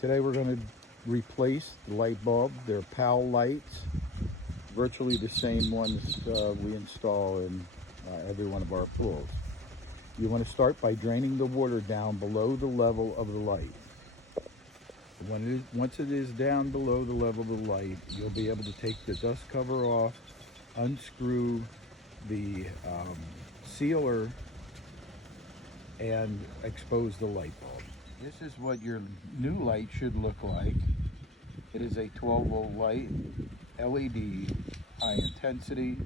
Today we're going to replace the light bulb. They're PAL lights, virtually the same ones we install in every one of our pools. You want to start by draining the water down below the level of the light. Once it is down below the level of the light, you'll be able to take the dust cover off, unscrew the sealer, and expose the light bulb. This is what your new light should look like. It is a 12-volt light, LED, high intensity,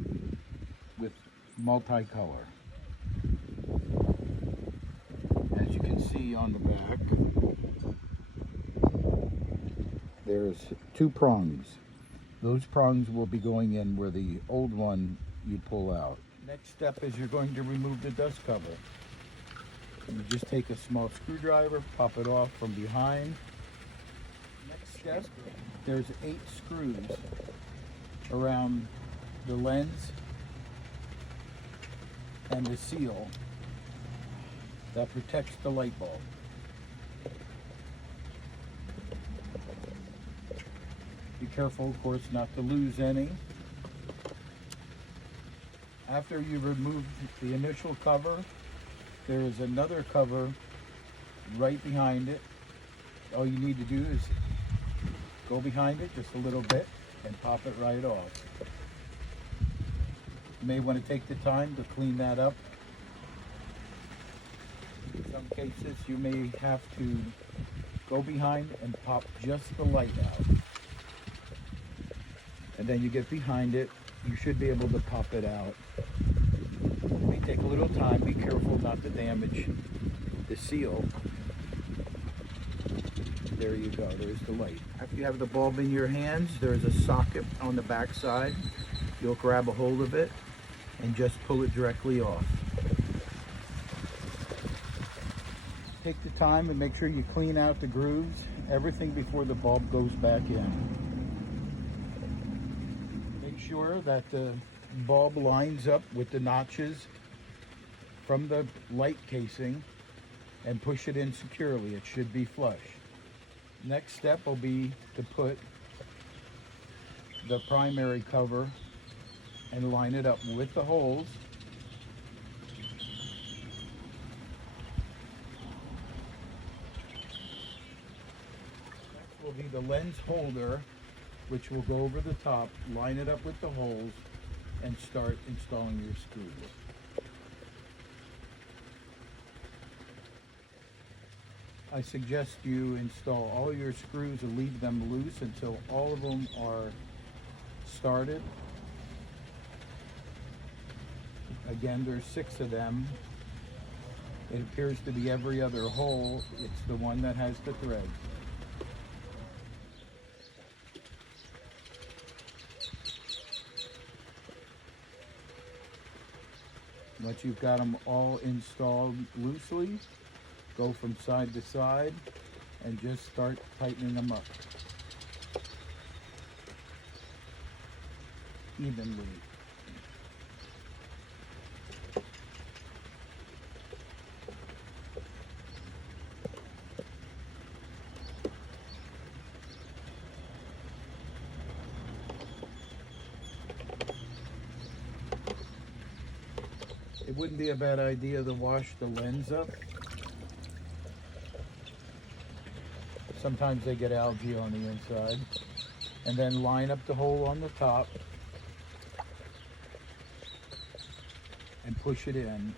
with multicolor. As you can see on the back, there's two prongs. Those prongs will be going in where the old one you pull out. Next step is you're going to remove the dust cover. You just take a small screwdriver, pop it off from behind. Next step, there's 8 screws around the lens and the seal that protects the light bulb. Be careful, of course, not to lose any. After you remove the initial cover, there is another cover right behind it. All you need to do is go behind it just a little bit and pop it right off. You may want to take the time to clean that up. In some cases, you may have to go behind and pop just the light out. And then you get behind it, you should be able to pop it out. It may take a little time. Be careful not to damage the seal. There you go, there's the light. After you have the bulb in your hands, there's a socket on the back side. You'll grab a hold of it and just pull it directly off. Take the time and make sure you clean out the grooves, everything before the bulb goes back in. Make sure that the bulb lines up with the notches from the light casing and push it in securely. It should be flush. Next step will be to put the primary cover and line it up with the holes. Next will be the lens holder, which will go over the top, line it up with the holes, and start installing your screws. I suggest you install all your screws and leave them loose until all of them are started. Again, there's 6 of them. It appears to be every other hole. It's the one that has the threads. Once you've got them all installed loosely, go from side to side and just start tightening them up evenly. It wouldn't be a bad idea to wash the lens up. Sometimes they get algae on the inside. And then line up the hole on the top and push it in.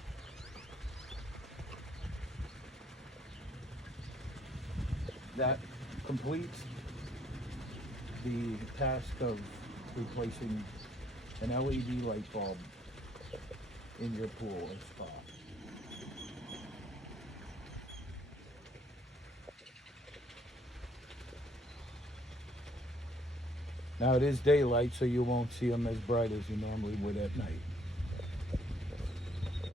That completes the task of replacing an LED light bulb in your pool or spa. Now it is daylight, so you won't see them as bright as you normally would at night.